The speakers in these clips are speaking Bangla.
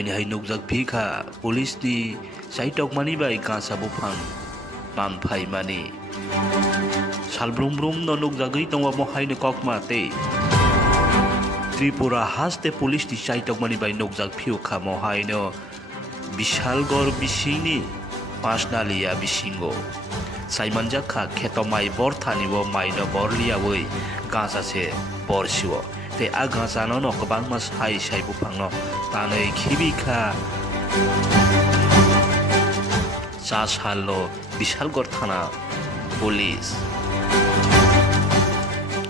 haini hai nukjak phikha police ni saitok mani bai gasa bufang manphai mani salbrum brum no nukjagui tongo mo haini kokma te Tripura haste police ni saitok mani bai nukjak phikha mo haino Bishalgor bisingni Pasnalia bisingo Saimanjakha Khetomai Borthani wo maino borlia woi gasa se borsiwo te a gasa no kobang mas hai sai bufangno tanai khibikha Sashallo Bishalgor thana police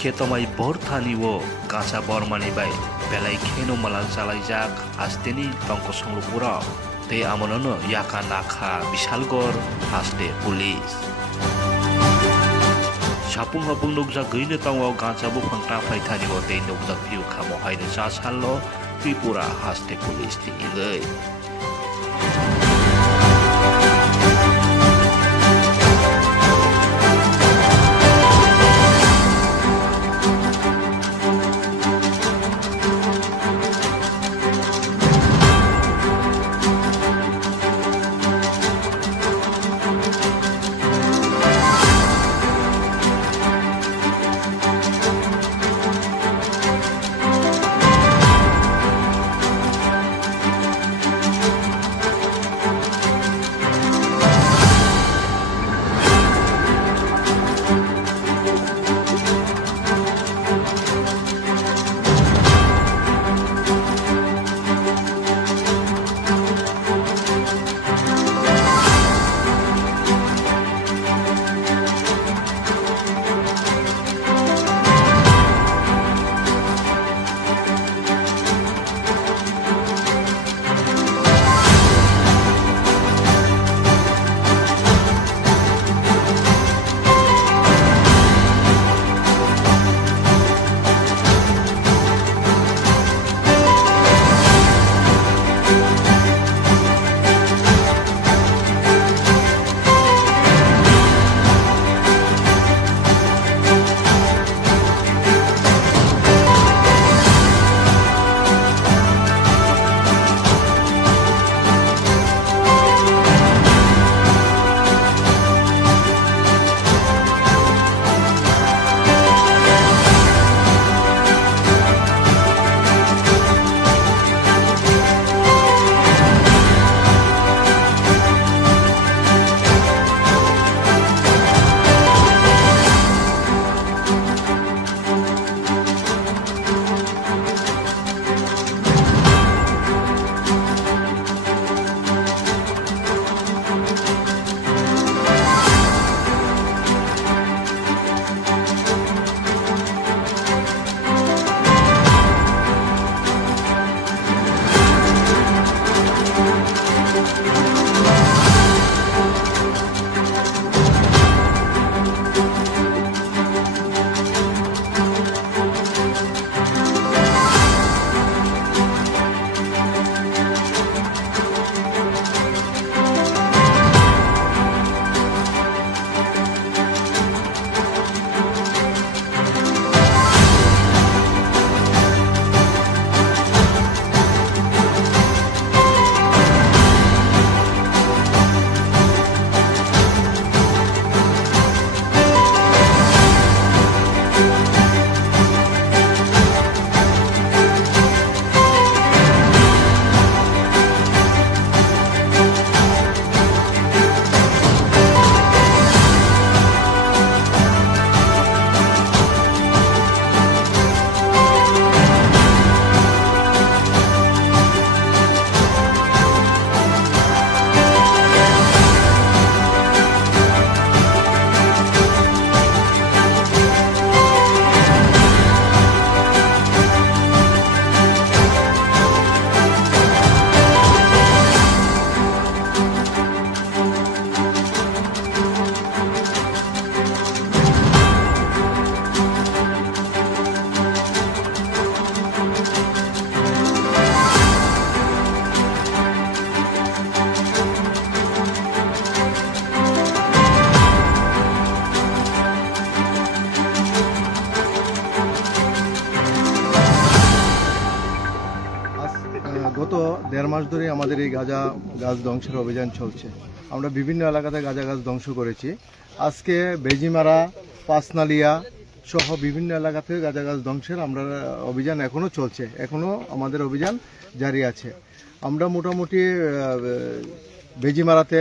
Khetomai Borthani wo gasa bormani bai belai kheno malang salai jak asteni tongko songlupura te amonono yaka nakha Bishalgor haste police Sapung hapung nukjak gine tango gansa bufang tapai thani wo te nukjak phiu khamo haine Sashallo Tripura haste police ti ilei মাস ধরে আমাদের এই গাঁজা গাছ ধ্বংসের অভিযান চলছে। আমরা বিভিন্ন এলাকাতে গাঁজা গাছ ধ্বংস করেছি। আজকে বেজিমারা, পাঁচনালিয়া সহ বিভিন্ন এলাকাতে গাঁজা গাছ ধ্বংসের আমরা অভিযান এখনও চলছে, এখনও আমাদের অভিযান জারি আছে। আমরা মোটামুটি বেজিমারাতে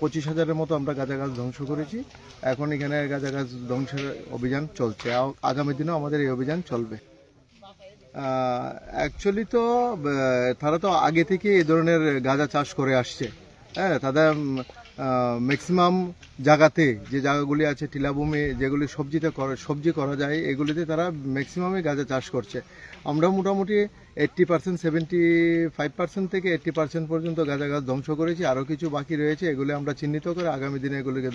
25,000-এর মতো আমরা গাঁজা গাছ ধ্বংস করেছি। এখন এখানে গাঁজা গাছ ধ্বংসের অভিযান চলছে, আগামী দিনেও আমাদের এই অভিযান চলবে। অ্যাকচুয়ালি তো তারা তো আগে থেকে এই ধরনের গাঁজা চাষ করে আসছে। হ্যাঁ, তাদের ম্যাক্সিমাম জায়গাতে যে জায়গাগুলি আছে টিলাভূমি, যেগুলি সবজি করা যায়, এগুলিতে তারা ম্যাক্সিমামই গাঁজা চাষ করছে। আমরা মোটামুটি 80%, 75% থেকে 80% পর্যন্ত গাঁজা গাছ ধ্বংস করেছি। আরও কিছু বাকি রয়েছে, এগুলি আমরা চিহ্নিত করে আগামী দিনে এগুলিকে